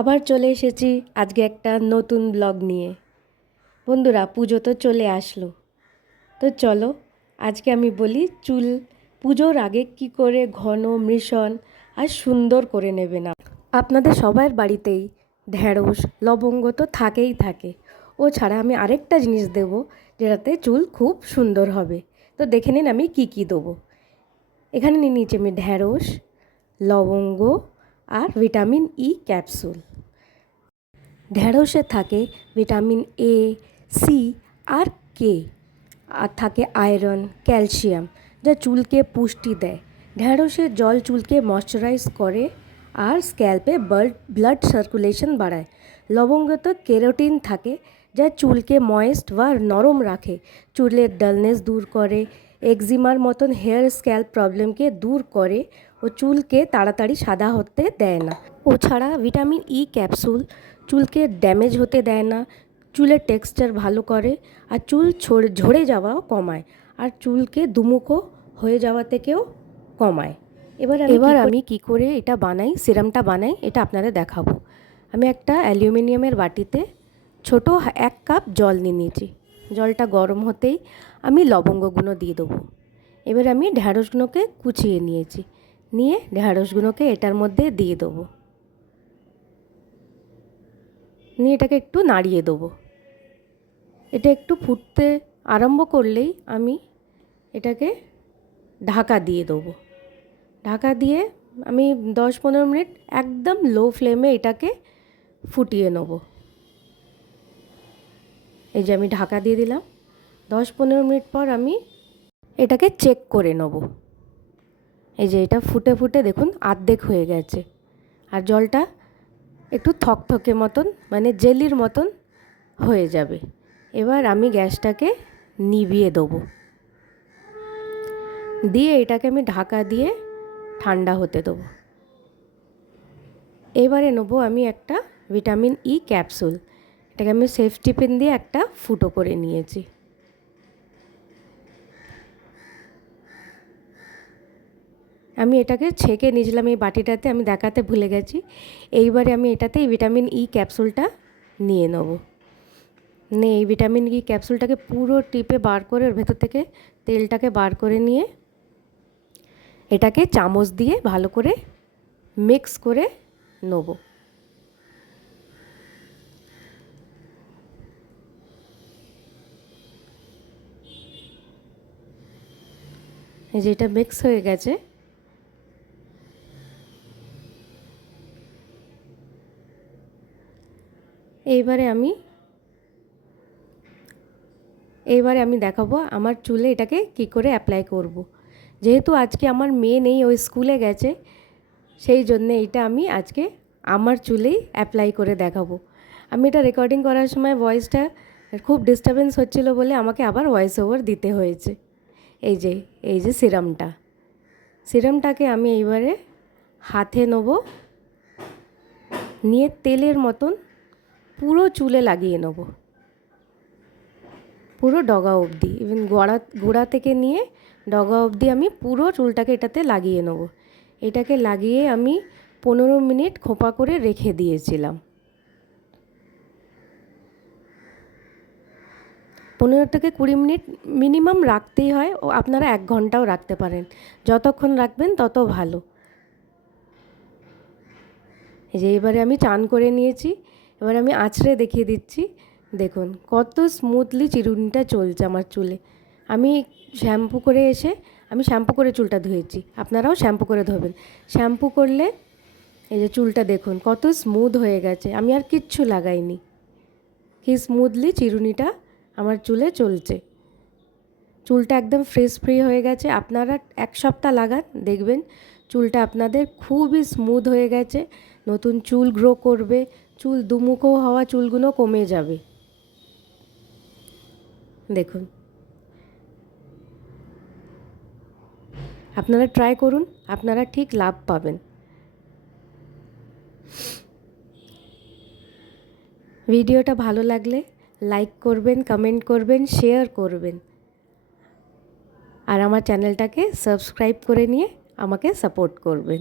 আবার চলে এসেছি আজকে একটা নতুন ব্লগ নিয়ে। বন্ধুরা, পুজো তো চলে আসলো, তো চলো আজকে আমি বলি চুল পুজোর আগে কি করে ঘন মৃষণ আর সুন্দর করে নেবে না। আপনাদের সবার বাড়িতেই ঢ্যাঁড়স লবঙ্গ তো থাকেই থাকে। ও ছাড়া আমি আরেকটা জিনিস দেব যেটাতে চুল খুব সুন্দর হবে। তো দেখে নিন আমি কি কি দেবো। এখানে নিয়ে নিয়েছি আমি ঢ্যাঁড়স, লবঙ্গ আর ভিটামিন ই ক্যাপসুল। ঢ্যাঁড়সে থাকে ভিটামিন এ, সি আর কে, আর থাকে আয়রন, ক্যালসিয়াম, যা চুলকে পুষ্টি দেয়। ঢ্যাঁড়সের জল চুলকে ময়শ্চারাইজ করে আর স্ক্যাল্পে ব্লাড সার্কুলেশন বাড়ায়। লবঙ্গতে কেরোটিন থাকে যা চুলকে ময়েস্ট বা নরম রাখে, চুলের ডালনেস দূর করে, একজিমার মতন হেয়ার স্ক্যাল্প প্রবলেমকে দূর করে ও চুলকে তাড়াতাড়ি সাদা হতে দেয় না। ও ছাড়া ভিটামিন ই ক্যাপসুল চুলকে ড্যামেজ হতে দেয় না, চুলের টেক্সচার ভালো করে আর চুল ঝরে যাওয়াও কমায়, আর চুলকে দুমুখো হয়ে যাওয়া থেকেও কমায়। এবার আমি কি করে এটা বানাই, সিরামটা বানাই, এটা আপনাদের দেখাবো। আমি একটা অ্যালুমিনিয়ামের বাটিতে ছোটো 1 কাপ জল নিয়ে নিয়েছি। জলটা গরম হতেই আমি লবঙ্গগুলো দিয়ে দেবো। এবার আমি ঢ্যাঁড়সগুলোকে কুচিয়ে নিয়েছি, নিয়ে ঢ্যাঁড়সগুলোকে এটার মধ্যে দিয়ে দেবো, নিয়ে এটাকে একটু নাড়িয়ে দেবো। এটা একটু ফুটতে আরম্ভ করলেই আমি এটাকে ঢাকা দিয়ে দেবো। ঢাকা দিয়ে আমি 10-15 মিনিট একদম লো ফ্লেমে এটাকে ফুটিয়ে নেব। এই যে আমি ঢাকা দিয়ে দিলাম। 10-15 মিনিট পর আমি এটাকে চেক করে নেব। এই যে এটা ফুটে ফুটে দেখুন অর্ধেক হয়ে গেছে, আর জলটা একটু থকথকে মতন মানে জেলির মতন হয়ে যাবে। এবার আমি গ্যাসটাকে নিভিয়ে দেবো, দিয়ে এটাকে আমি ঢাকা দিয়ে ঠান্ডা হতে দেবো। এবারে নেবো আমি একটা ভিটামিন ই ক্যাপসুল। এটাকে আমি সেফটি পিন দিয়ে একটা ফুটো করে নিয়েছি। আমি এটাকে ছেঁকে নিয়েছিলাম এই বাটিটাতে, আমি দেখাতে ভুলে গেছি। এইবারে আমি এটাতে এই ভিটামিন ই ক্যাপসুলটা নিয়ে নেব। এই ভিটামিন ই ক্যাপসুলটাকে পুরো টিপে বার করে ওর ভেতর থেকে তেলটাকে বার করে নিয়ে এটাকে চামচ দিয়ে ভালো করে মিক্স করে নেব। এই যে এটা মিক্স হয়ে গেছে। এইবারে আমি দেখাবো আমার চুলে এটাকে কি করে অ্যাপ্লাই করব। যেহেতু আজকে আমার মেয়ে নেই, ওই স্কুলে গেছে, সেই জন্যে এটা আমি আজকে আমার চুলেই অ্যাপ্লাই করে দেখাবো। আমি এটা রেকর্ডিং করার সময় ভয়েসটা খুব ডিস্টারবেন্স হচ্ছিলো বলে আমাকে আবার ভয়েস ওভার দিতে হয়েছে। এই যে সিরামটাকে আমি এইবারে হাতে নেব, নিয়ে তেলের মতন পুরো চুলে লাগিয়ে নেব, পুরো ডগা অবধি, ইভেন গোড়া থেকে নিয়ে ডগা অবধি আমি পুরো চুলটাকে এটাতে লাগিয়ে নেব। এটাকে লাগিয়ে আমি 15 মিনিট খোপা করে রেখে দিয়েছিলাম। 15 থেকে 20 মিনিট মিনিমাম রাখতেই হয়, ও আপনারা 1 ঘন্টাও রাখতে পারেন, যতক্ষণ রাখবেন তত ভালো। এই যে এবারে আমি চান করে নিয়েছি, এবার আমি আঁচড়ে দেখিয়ে দিচ্ছি। দেখুন কত স্মুথলি চিরুনিটা চলছে আমার চুলে। আমি শ্যাম্পু করে এসে আমি শ্যাম্পু করে চুলটা ধুয়েছি, আপনারাও শ্যাম্পু করে ধোবেন। শ্যাম্পু করলে এই যে চুলটা দেখুন কত স্মুথ হয়ে গেছে, আমি আর কিচ্ছু লাগাইনি। কি স্মুথলি চিরুনিটা আমার চুলে চলছে, চুলটা একদম ফ্রেশ ফ্রি হয়ে গেছে। আপনারা 1 সপ্তাহ লাগান, দেখবেন চুলটা আপনাদের খুবই স্মুথ হয়ে গেছে, নতুন চুল গ্রো করবে, চুল দুমুখো হওয়া চুলগুলো কমে যাবে। দেখুন আপনারা ট্রাই করুন, আপনারা ঠিক লাভ পাবেন। ভিডিওটা ভালো লাগলে লাইক করবেন, কমেন্ট করবেন, শেয়ার করবেন, আর আমার চ্যানেলটাকে সাবস্ক্রাইব করে নিয়ে আমাকে সাপোর্ট করবেন।